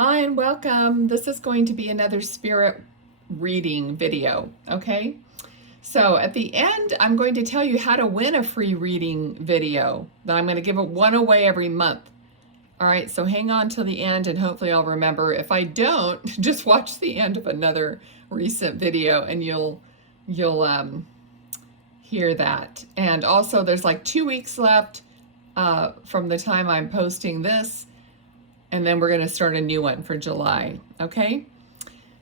Hi and welcome. This is going to be another spirit reading video, okay? So at the end, I'm going to tell you how to win a free reading video. I'm going to give one away every month. All right, so hang on till the end and hopefully I'll remember. If I don't, just watch the end of another recent video and you'll hear that. And also there's like 2 weeks left from the time I'm posting this. And then we're going to start a new one for July, okay?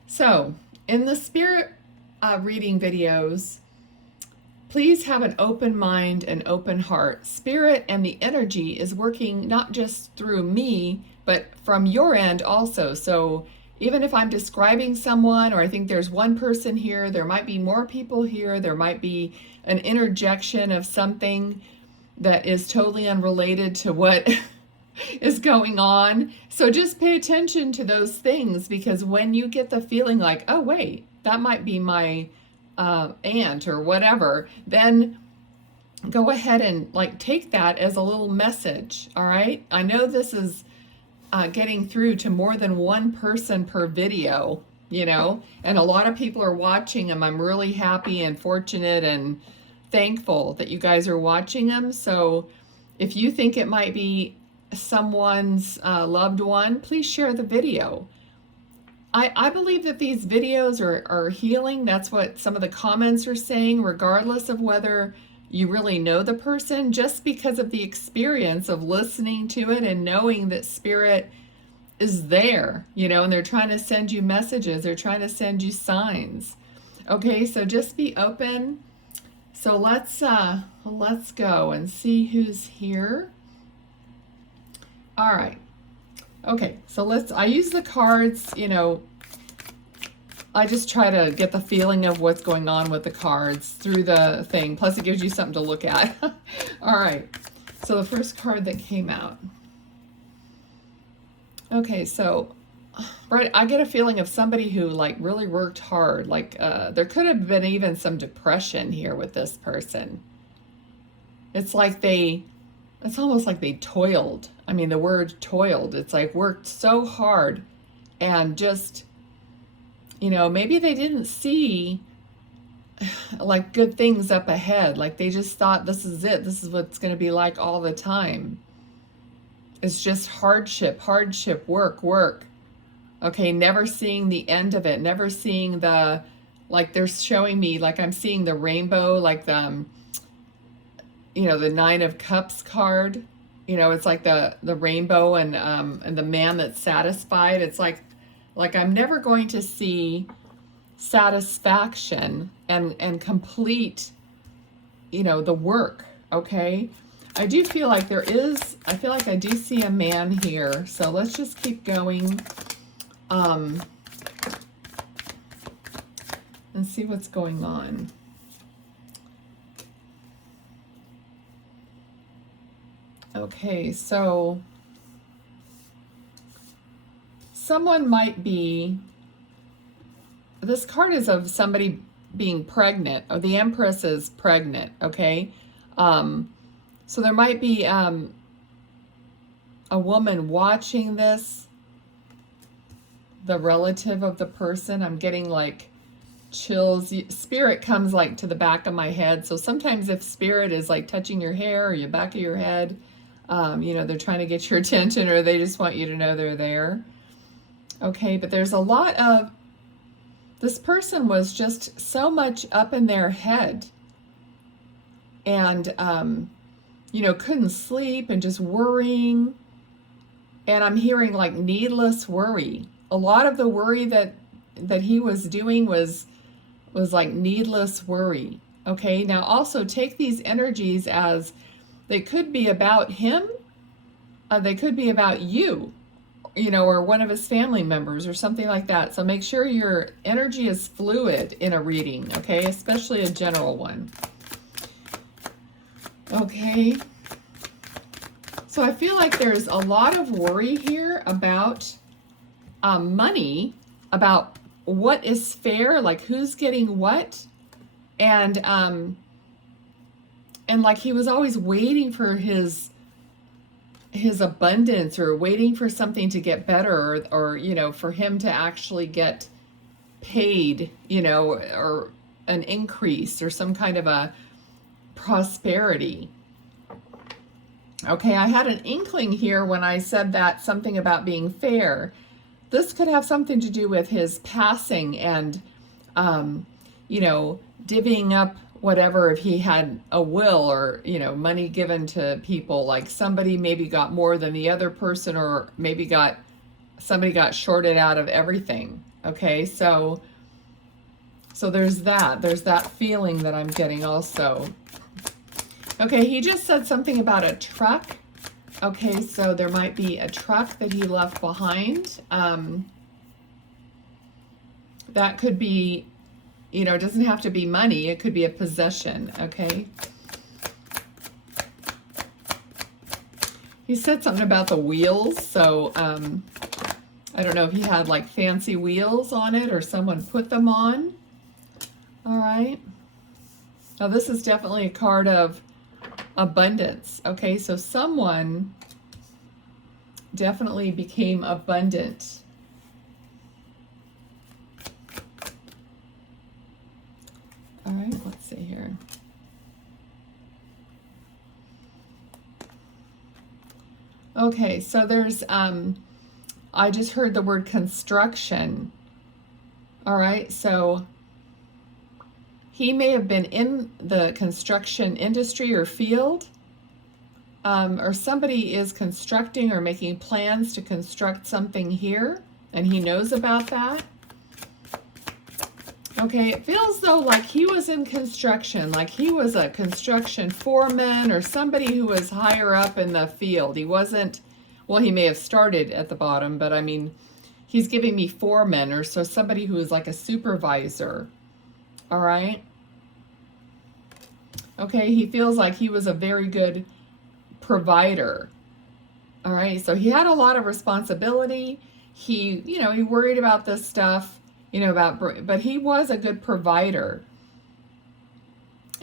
So, in the spirit reading videos, please have an open mind and open heart. Spirit and the energy is working not just through me, but from your end also. So, even if I'm describing someone, or I think there's one person here, there might be more people here, there might be an interjection of something that is totally unrelated to what is going on. So just pay attention to those things, because when you get the feeling like, oh wait, that might be my aunt or whatever, then go ahead and like take that as a little message. All right, I know this is getting through to more than one person per video, and a lot of people are watching them. I'm really happy and fortunate and thankful that you guys are watching them. So if you think it might be someone's loved one, please share the video. I believe that these videos are healing. That's what some of the comments are saying, regardless of whether you really know the person, just because of the experience of listening to it and knowing that spirit is there, and they're trying to send you messages, they're trying to send you signs. Okay, so just be open. So let's go and see who's here. All right. Okay, so I use the cards, I just try to get the feeling of what's going on with the cards through the thing. Plus it gives you something to look at. All right, so the first card that came out. Okay, so right, I get a feeling of somebody who like really worked hard. Like there could have been even some depression here with this person. It's almost like they toiled. I mean, the word toiled, it's like worked so hard and just, maybe they didn't see like good things up ahead. Like they just thought this is it. This is what it's going to be like all the time. It's just hardship, work. Okay, never seeing the end of it, never seeing like they're showing me, like I'm seeing the rainbow, like the 9 of Cups card, it's like the rainbow and the man that's satisfied. It's like I'm never going to see satisfaction and complete, the work. Okay. I do feel like I do see a man here. So let's just keep going. And see what's going on. Okay, so someone might be, this card is of somebody being pregnant, or the Empress is pregnant, okay? So there might be a woman watching this, the relative of the person. I'm getting like chills. Spirit comes like to the back of my head. So sometimes if spirit is like touching your hair or your back of your head, they're trying to get your attention, or they just want you to know they're there. Okay, but there's a lot of, this person was just so much up in their head and, couldn't sleep and just worrying. And I'm hearing like needless worry. A lot of the worry that he was doing was like needless worry. Okay, now also take these energies as they could be about him, they could be about you, or one of his family members or something like that. So make sure your energy is fluid in a reading, okay, especially a general one. Okay, so I feel like there's a lot of worry here about money, about what is fair, like who's getting what, and like he was always waiting for his his abundance, or waiting for something to get better, or you know, for him to actually get paid, you know, or an increase or some kind of a prosperity. Okay, I had an inkling here when I said that, something about being fair. This could have something to do with his passing and, you know, divvying up whatever, if he had a will, or, you know, money given to people, like somebody maybe got more than the other person, or maybe somebody got shorted out of everything. Okay, so there's that feeling that I'm getting also. Okay, he just said something about a truck. Okay, so there might be a truck that he left behind. That could be, you know, it doesn't have to be money. It could be a possession, okay? He said something about the wheels, so I don't know if he had like fancy wheels on it or someone put them on. All right. Now this is definitely a card of abundance. Okay, so someone definitely became abundant. All right, let's see here. Okay, so there's, I just heard the word construction. All right, so he may have been in the construction industry or field, or somebody is constructing or making plans to construct something here, and he knows about that. Okay, it feels though like he was in construction, like he was a construction foreman or somebody who was higher up in the field. He wasn't, well, he may have started at the bottom, but I mean, he's giving me foreman, or so somebody who is like a supervisor. All right. Okay, he feels like he was a very good provider. All right, so he had a lot of responsibility. He, you know, he worried about this stuff, you know, but he was a good provider.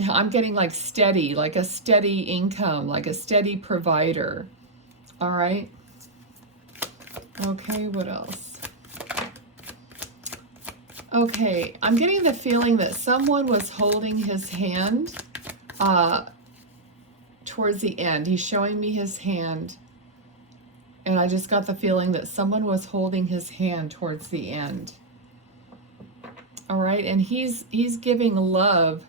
I'm getting like steady, like a steady income, like a steady provider. All right. Okay, what else? Okay, I'm getting the feeling that someone was holding his hand towards the end. He's showing me his hand, and I just got the feeling that someone was holding his hand towards the end. All right, and he's giving love,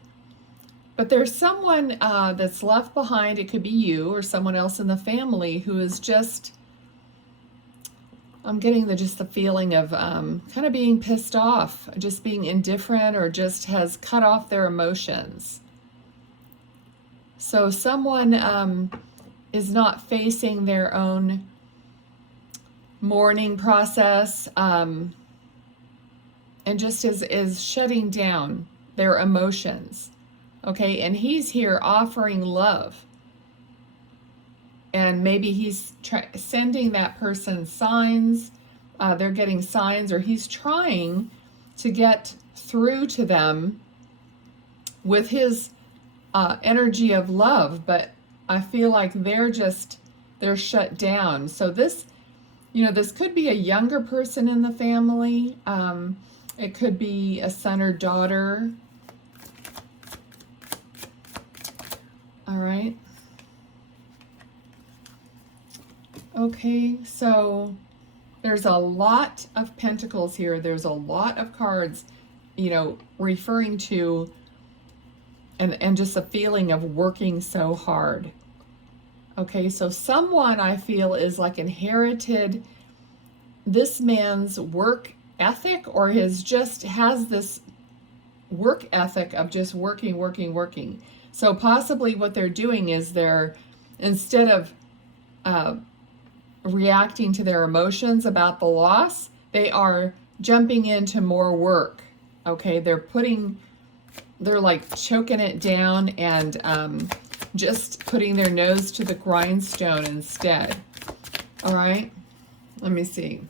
but there's someone that's left behind. It could be you or someone else in the family who is just, I'm getting just the feeling of kind of being pissed off, just being indifferent, or just has cut off their emotions. So someone is not facing their own mourning process, and just is shutting down their emotions. Okay, and he's here offering love. And maybe he's sending that person signs. They're getting signs, or he's trying to get through to them with his energy of love. But I feel like they're shut down. So this, you know, this could be a younger person in the family. It could be a son or daughter. All right. Okay, so there's a lot of pentacles here. There's a lot of cards, you know, referring to and just a feeling of working so hard. Okay, so someone I feel is like inherited this man's work ethic, or has this work ethic of just working. So possibly what they're doing is they're, instead of reacting to their emotions about the loss, they are jumping into more work. Okay, they're like choking it down and just putting their nose to the grindstone instead. All right, let me see.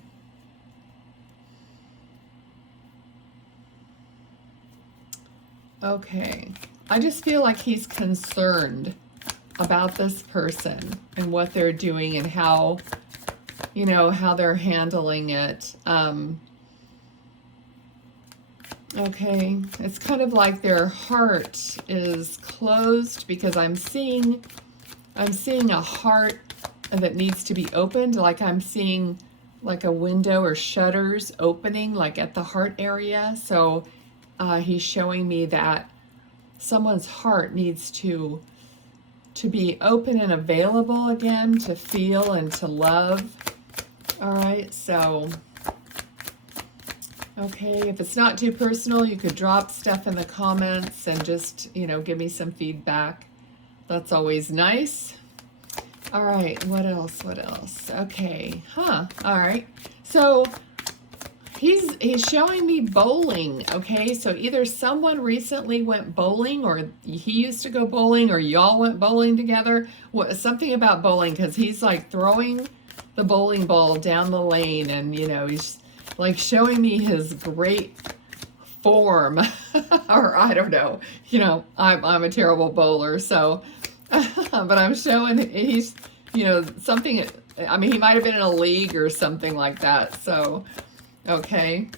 Okay, I just feel like he's concerned. about this person and what they're doing and how, you know, how they're handling it. Okay, it's kind of like their heart is closed because I'm seeing a heart that needs to be opened, like I'm seeing like a window or shutters opening like at the heart area. So he's showing me that someone's heart needs to be open and available again, to feel and to love. All right, so okay, if it's not too personal, you could drop stuff in the comments and just, you know, give me some feedback. That's always nice. All right, what else? Okay, all right. So he's showing me bowling, okay? So either someone recently went bowling, or he used to go bowling, or y'all went bowling together. Something about bowling, because he's like throwing the bowling ball down the lane, and, you know, he's like showing me his great form, or I don't know, you know, I'm a terrible bowler, so, but I'm showing he's, you know, something, I mean, he might have been in a league or something like that, so, okay.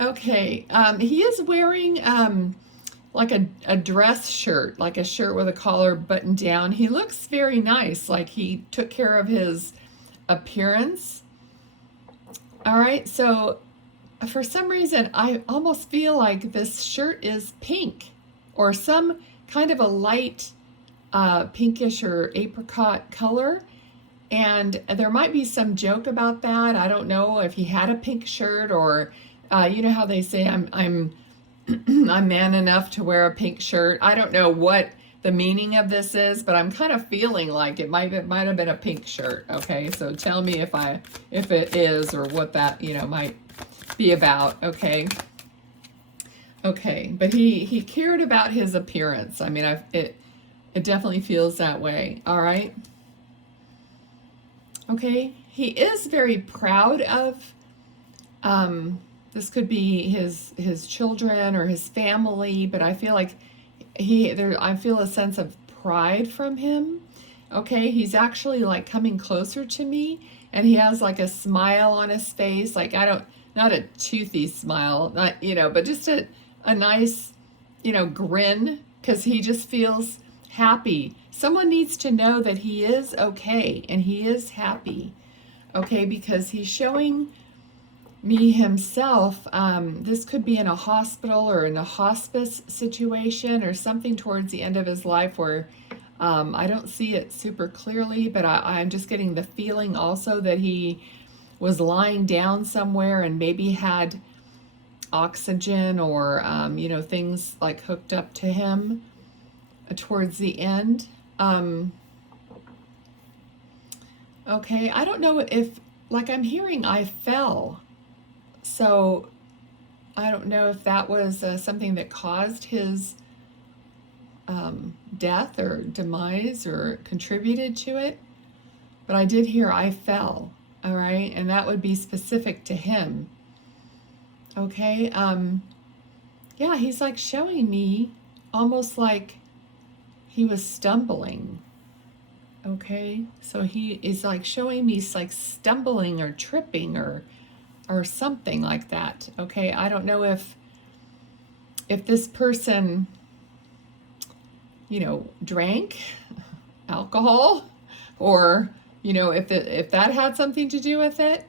Okay, he is wearing, like a dress shirt, like a shirt with a collar buttoned down. He looks very nice, like he took care of his appearance. All right, so for some reason, I almost feel like this shirt is pink or some kind of a light pinkish or apricot color. And there might be some joke about that. I don't know if he had a pink shirt, or you know how they say I'm I'm man enough to wear a pink shirt. I don't know what the meaning of this is, but I'm kind of feeling like it might have been a pink shirt. Okay, so tell me if it is, or what that, you know, might be about. Okay. Okay, but he cared about his appearance. I mean, it definitely feels that way. All right. Okay, he is very proud of, this could be his children or his family, but I feel like I feel a sense of pride from him. Okay, he's actually like coming closer to me, and he has like a smile on his face, like not a toothy smile, not, you know, but just a nice, you know, grin, because he just feels happy. Someone needs to know that he is okay and he is happy, okay, because he's showing me himself. This could be in a hospital or in a hospice situation or something towards the end of his life where I don't see it super clearly, but I'm just getting the feeling also that he was lying down somewhere and maybe had oxygen or, you know, things like hooked up to him towards the end. Okay, I don't know if, like, I'm hearing I fell. So I don't know if that was something that caused his death or demise or contributed to it. But I did hear I fell, all right? And that would be specific to him. Okay, yeah, he's like showing me almost like he was stumbling. Okay, so he is like showing me like stumbling or tripping or something like that. Okay, I don't know if this person, you know, drank alcohol, or, you know, if that had something to do with it.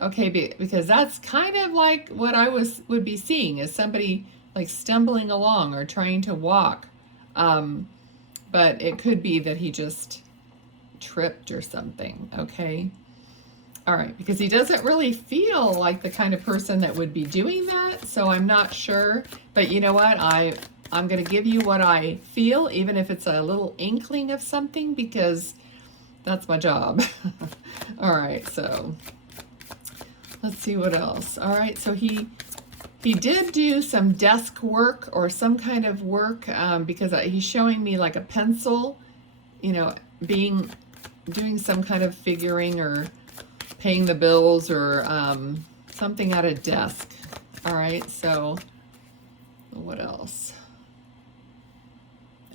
Okay, because that's kind of like what I would be seeing, is somebody like stumbling along or trying to walk. But it could be that he just tripped or something. Okay. All right, because he doesn't really feel like the kind of person that would be doing that, so I'm not sure. But you know what? I'm going to give you what I feel, even if it's a little inkling of something, because that's my job. All right, so let's see what else. All right, so he did do some desk work or some kind of work, because he's showing me like a pencil, you know, doing some kind of figuring or paying the bills or something at a desk. All right, so what else?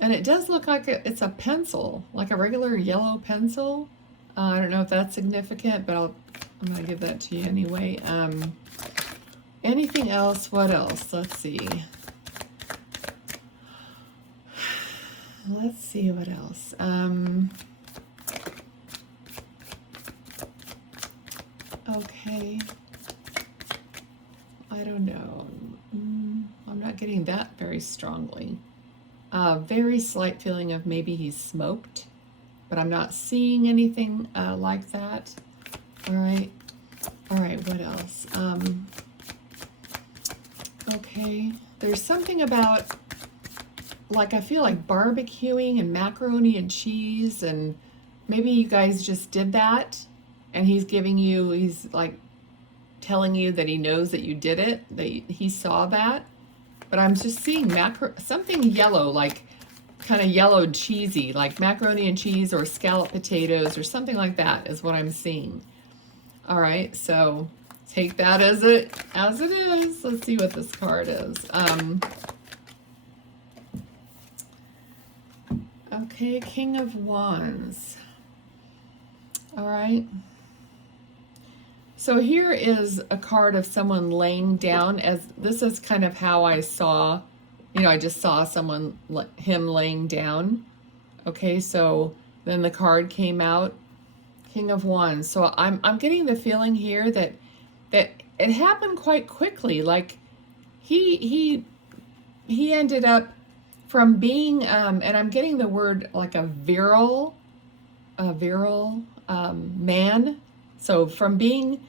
And it does look like it's a pencil, like a regular yellow pencil. I don't know if that's significant, but I'm going to give that to you anyway. Anything else? What else? Let's see. Let's see what else. Okay. I don't know. I'm not getting that very strongly. Very slight feeling of maybe he's smoked, but I'm not seeing anything like that. All right. All right, what else? Okay. There's something about, like, I feel like barbecuing and macaroni and cheese, and maybe you guys just did that, and he's like telling you that he knows that you did it, that he saw that. But I'm just seeing something yellow, like kind of yellow cheesy, like macaroni and cheese or scalloped potatoes or something like that is what I'm seeing. All right, so take that as it is. Let's see what this card is. Okay, King of Wands. All right. So here is a card of someone laying down. As this is kind of how I saw, I just saw him laying down. Okay, so then the card came out, King of Wands. So I'm getting the feeling here that it happened quite quickly. Like he ended up from being and I'm getting the word like a virile man. So from being,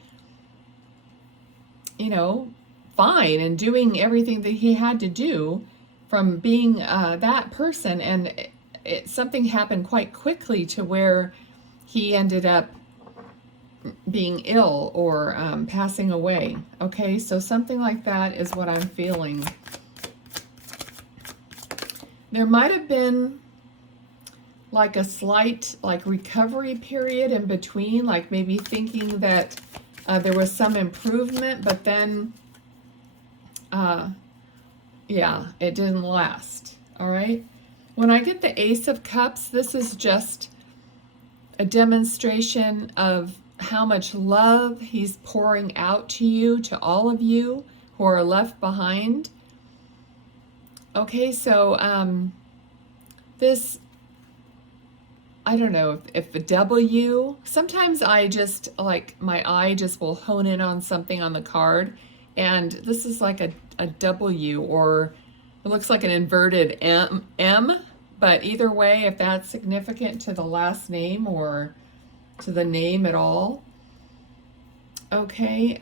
fine and doing everything that he had to do, from being that person, and something happened quite quickly to where he ended up being ill or passing away. Okay, so something like that is what I'm feeling. There might have been like a slight recovery period in between, like maybe thinking that there was some improvement, but then yeah, it didn't last. All right, when I get the Ace of Cups, this is just a demonstration of how much love he's pouring out to you, to all of you who are left behind. Okay, so this, I don't know if the W, sometimes I just, like, my eye just will hone in on something on the card, and this is like a W, or it looks like an inverted M, but either way, if that's significant to the last name or to the name at all. Okay,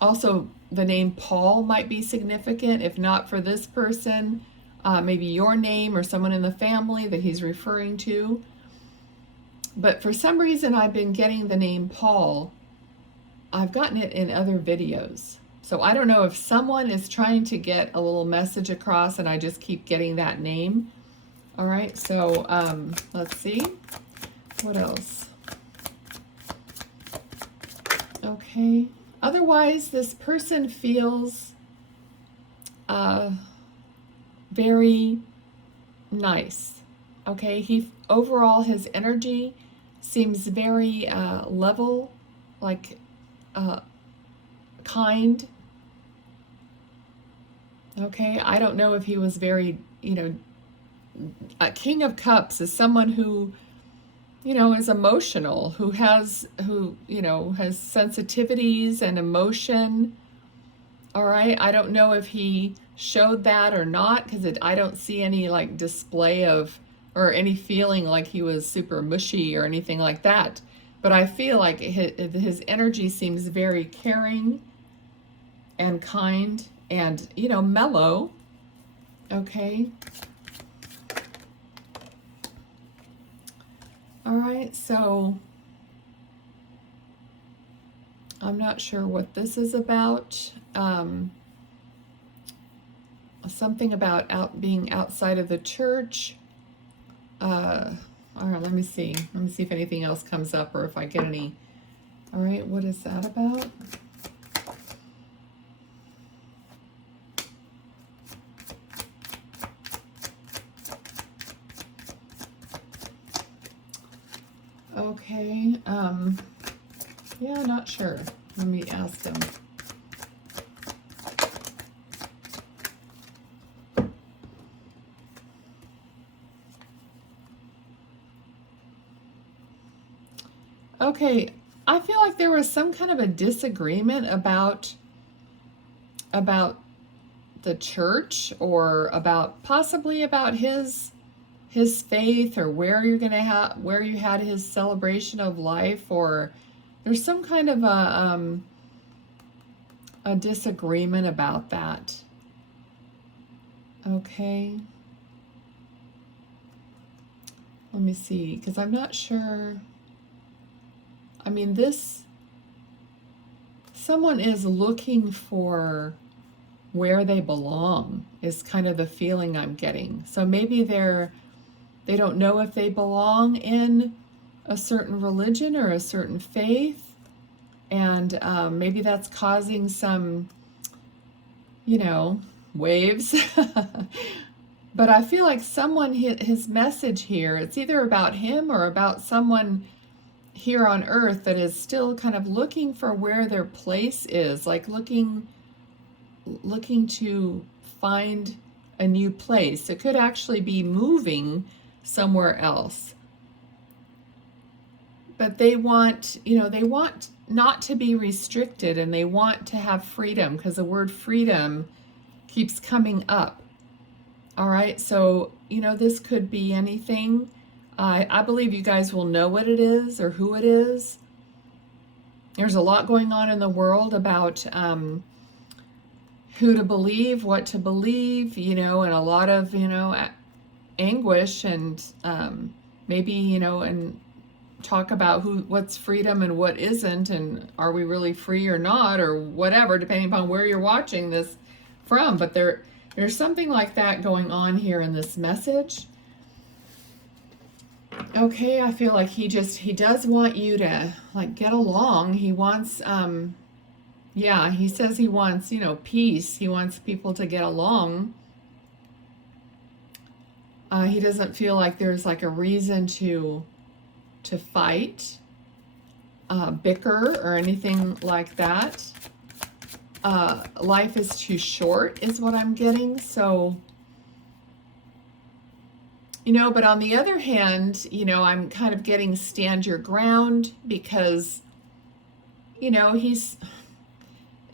also the name Paul might be significant, if not for this person. Maybe your name or someone in the family that he's referring to. But for some reason, I've been getting the name Paul. I've gotten it in other videos. So I don't know if someone is trying to get a little message across and I just keep getting that name. All right, so let's see. What else? Okay. Otherwise, this person feels very nice. Okay, overall his energy seems very level, like kind. Okay, I don't know if he was very, a King of Cups is someone who, is emotional, who has sensitivities and emotion. All right, I don't know if he showed that or not, because I don't see any like display of, or any feeling like he was super mushy or anything like that. But I feel like his energy seems very caring and kind and, mellow. Okay. All right, so I'm not sure what this is about. Something about being outside of the church. All right, let me see. Let me see if anything else comes up or if I get any. All right, what is that about? Okay, yeah, not sure. Let me ask them. Okay, I feel like there was some kind of a disagreement about the church, or about possibly about his faith, or where you're gonna have where you had his celebration of life, or there's some kind of a disagreement about that. Okay, let me see, because I'm not sure. I mean, someone is looking for where they belong, is kind of the feeling I'm getting. So maybe they don't know if they belong in a certain religion or a certain faith, and maybe that's causing some, waves. But I feel like someone, his message here, it's either about him or about someone here on earth that is still kind of looking for where their place is, like looking to find a new place. It could actually be moving somewhere else. But they want not to be restricted, and they want to have freedom, because the word freedom keeps coming up. All right, so this could be anything. I believe you guys will know what it is or who it is. There's a lot going on in the world about who to believe, what to believe, and a lot of, anguish, and maybe, and talk about what's freedom and what isn't, and are we really free or not, or whatever, depending upon where you're watching this from. But there's something like that going on here in this message. Okay, I feel like he does want you to get along. He wants he says he wants, peace. He wants people to get along. He doesn't feel like there's a reason to fight, bicker, or anything like that. Life is too short, is what I'm getting. So, but on the other hand, I'm kind of getting stand your ground, because,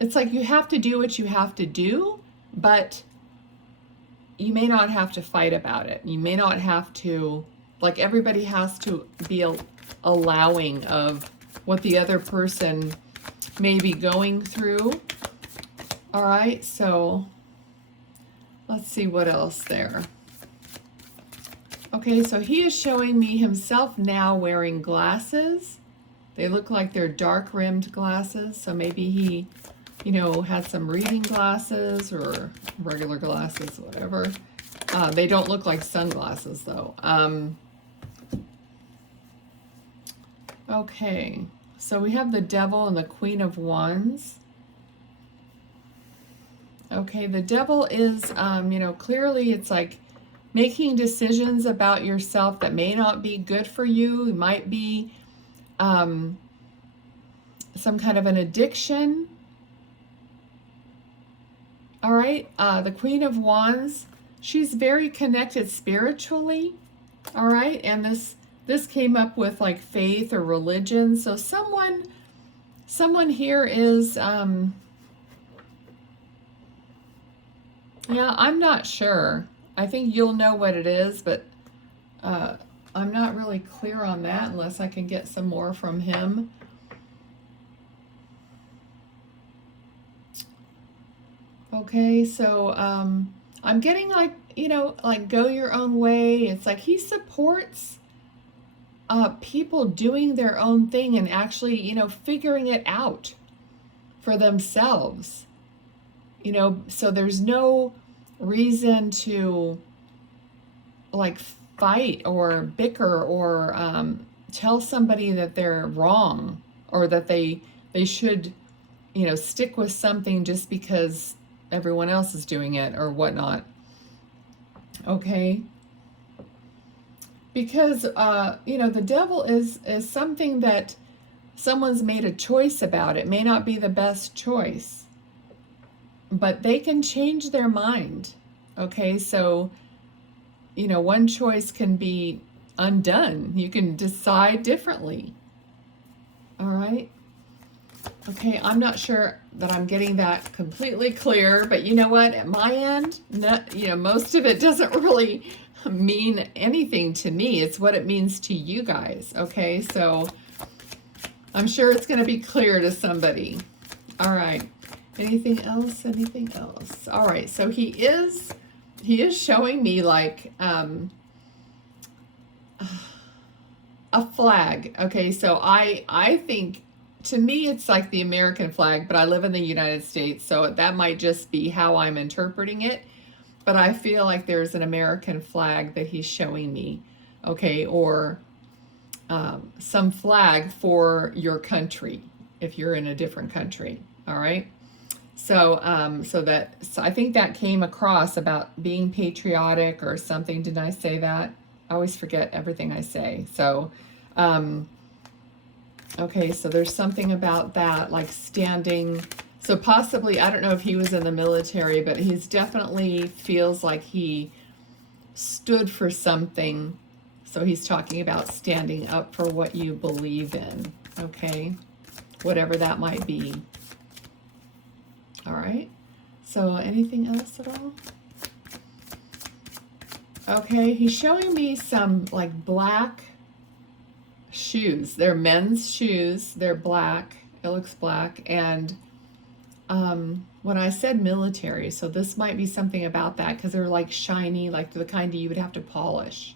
it's like you have to do what you have to do, but you may not have to fight about it. You may not have to, everybody has to be allowing of what the other person may be going through. All right, so let's see what else there. Okay, so he is showing me himself now wearing glasses. They look like they're dark-rimmed glasses, so maybe he, had some reading glasses or regular glasses, whatever. They don't look like sunglasses, though. Okay, so we have the Devil and the Queen of Wands. Okay, the Devil is, clearly it's like making decisions about yourself that may not be good for you. It might be some kind of an addiction. All right, the Queen of Wands, she's very connected spiritually. All right, and this came up with faith or religion. So someone here is yeah, I'm not sure. I think you'll know what it is, but I'm not really clear on that unless I can get some more from him. Okay, so I'm getting go your own way. It's like he supports people doing their own thing and actually, figuring it out for themselves. So there's no reason to fight or bicker or tell somebody that they're wrong, or that they should, stick with something just because everyone else is doing it or whatnot. Okay. Because, you know, the devil is something that someone's made a choice about. It may not be the best choice, but they can change their mind. Okay, so, you know, one choice can be undone. You can decide differently. All right. Okay, I'm not sure that I'm getting that completely clear, but you know what? At my end, you know, most of it doesn't really mean anything to me. It's what it means to you guys. Okay, so I'm sure it's going to be clear to somebody. All right. Anything else? Anything else? All right. So he is showing me like a flag. Okay. So I think, to me, it's like the American flag, but I live in the United States, so that might just be how I'm interpreting it. But I feel like there's an American flag that he's showing me. Okay. Or some flag for your country if you're in a different country. All right. So, so I think that came across about being patriotic or something. Didn't I say that? I always forget everything I say. So, okay, so there's something about that, like standing. So possibly, I don't know if he was in the military, but he's definitely feels like he stood for something. So he's talking about standing up for what you believe in. Okay, whatever that might be. All right, so anything else at all? Okay, he's showing me some like black shoes. They're men's shoes. They're black. It looks black. And when I said military, so this might be something about that because they're like shiny, like the kind you would have to polish.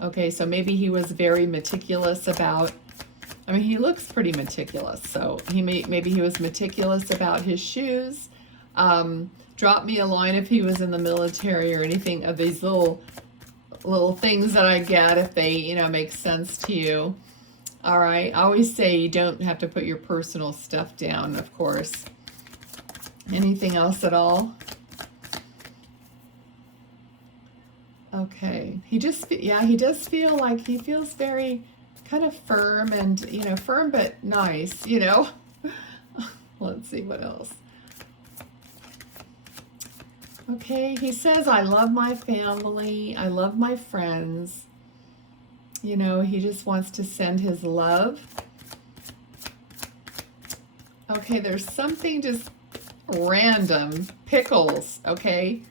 Okay, so maybe he was very meticulous about, I mean, he looks pretty meticulous, so maybe he was meticulous about his shoes. Drop me a line if he was in the military or anything of these little things that I get, if they, you know, make sense to you. All right, I always say you don't have to put your personal stuff down, of course. Anything else at all? Okay, he does feel like he feels very kind of firm and, you know, firm but nice, you know. Let's see what else. Okay, he says, I love my family, I love my friends. You know, he just wants to send his love. Okay, there's something just random. Pickles, okay?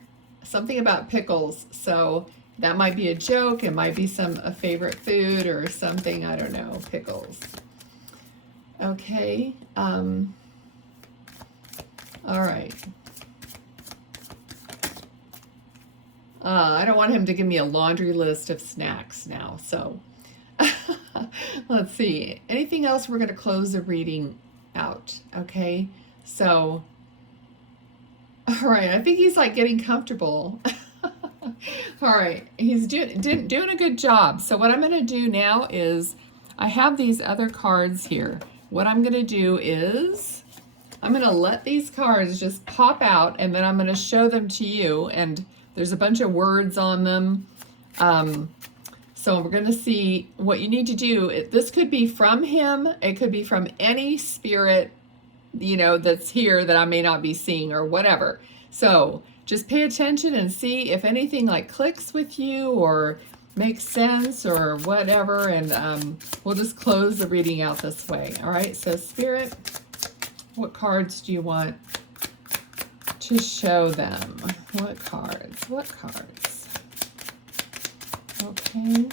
Something about pickles. So that might be a joke. It might be a favorite food or something. I don't know. Pickles. Okay. All right. I don't want him to give me a laundry list of snacks now. So let's see. Anything else? We're going to close the reading out. Okay. So, all right. I think he's like getting comfortable. All right. He's doing a good job. So what I'm going to do now is I have these other cards here. What I'm going to do is I'm going to let these cards just pop out and then I'm going to show them to you. And there's a bunch of words on them. So we're going to see what you need to do. This could be from him. It could be from any spirit, you know, that's here that I may not be seeing or whatever. So just pay attention and see if anything like clicks with you or makes sense or whatever. And we'll just close the reading out this way. All right. So Spirit, what cards do you want to show them? What cards? What cards? Okay.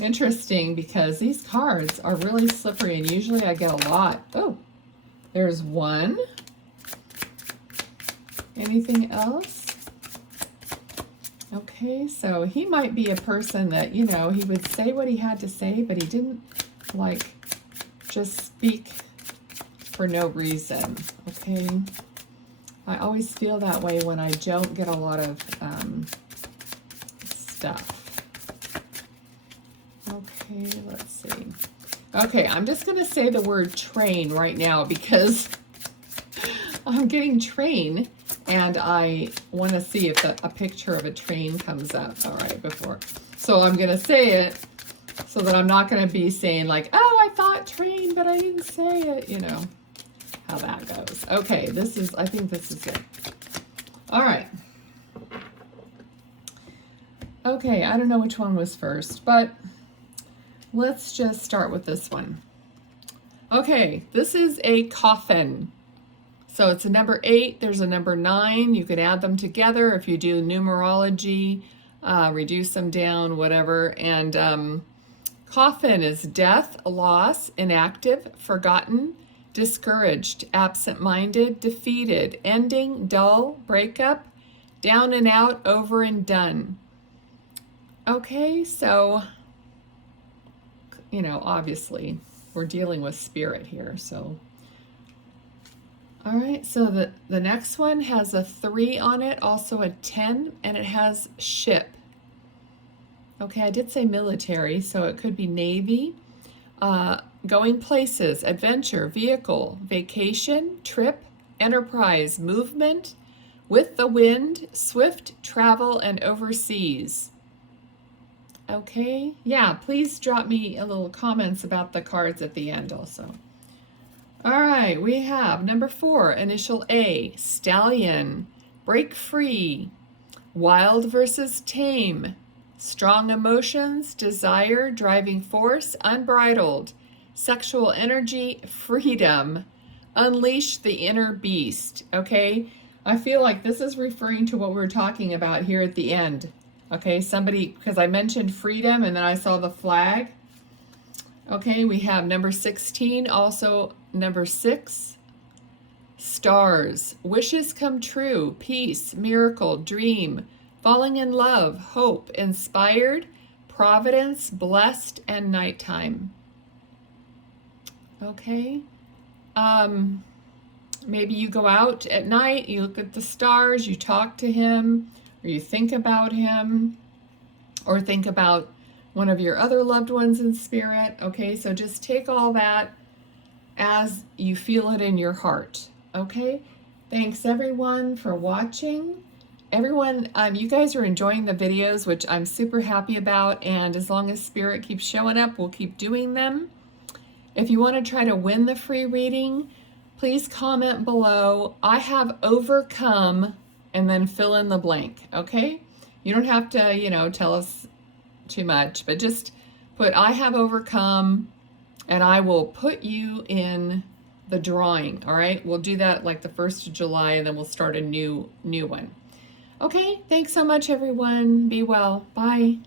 Interesting, because these cards are really slippery and usually I get a lot. Oh, there's one. Anything else? Okay, so he might be a person that, you know, he would say what he had to say, but he didn't like just speak for no reason. Okay. I always feel that way when I don't get a lot of stuff. Okay, let's see. Okay, I'm just going to say the word train right now because I'm getting train and I want to see if a picture of a train comes up. All right, before. So I'm going to say it so that I'm not going to be saying like, oh, I thought train, but I didn't say it. You know how that goes. Okay, I think this is it. All right. Okay, I don't know which one was first, but let's just start with this one. Okay, this is a coffin. So it's a number 8, there's a number 9. You could add them together if you do numerology, reduce them down, whatever. And coffin is death, loss, inactive, forgotten, discouraged, absent-minded, defeated, ending, dull, breakup, down and out, over and done. Okay, so, you know, obviously we're dealing with spirit here, so. All right, so the next one has a 3 on it, also a 10, and it has ship. Okay, I did say military, so it could be Navy. Going places, adventure, vehicle, vacation, trip, enterprise, movement, with the wind, swift travel, and overseas. Okay, yeah, please drop me a little comments about the cards at the end also. All right, we have number 4, initial A, stallion, break free, wild versus tame, strong emotions, desire, driving force, unbridled, sexual energy, freedom, unleash the inner beast. Okay, I feel like this is referring to what we're talking about here at the end. Okay, somebody, because I mentioned freedom and then I saw the flag. Okay, we have number 16, also number 6, stars, wishes come true, peace, miracle, dream, falling in love, hope, inspired, providence, blessed, and nighttime. Okay, maybe you go out at night, you look at the stars, you talk to him, or you think about him, or think about one of your other loved ones in spirit. Okay, so just take all that as you feel it in your heart. Okay, thanks everyone for watching. Everyone, you guys are enjoying the videos, which I'm super happy about, and as long as spirit keeps showing up, we'll keep doing them. If you want to try to win the free reading, please comment below, I have overcome, and then fill in the blank. Okay, you don't have to, you know, tell us too much, but just put I have overcome, and I will put you in the drawing. All right, we'll do that like the 1st of July, and then we'll start a new one. Okay, thanks so much everyone. Be well. Bye.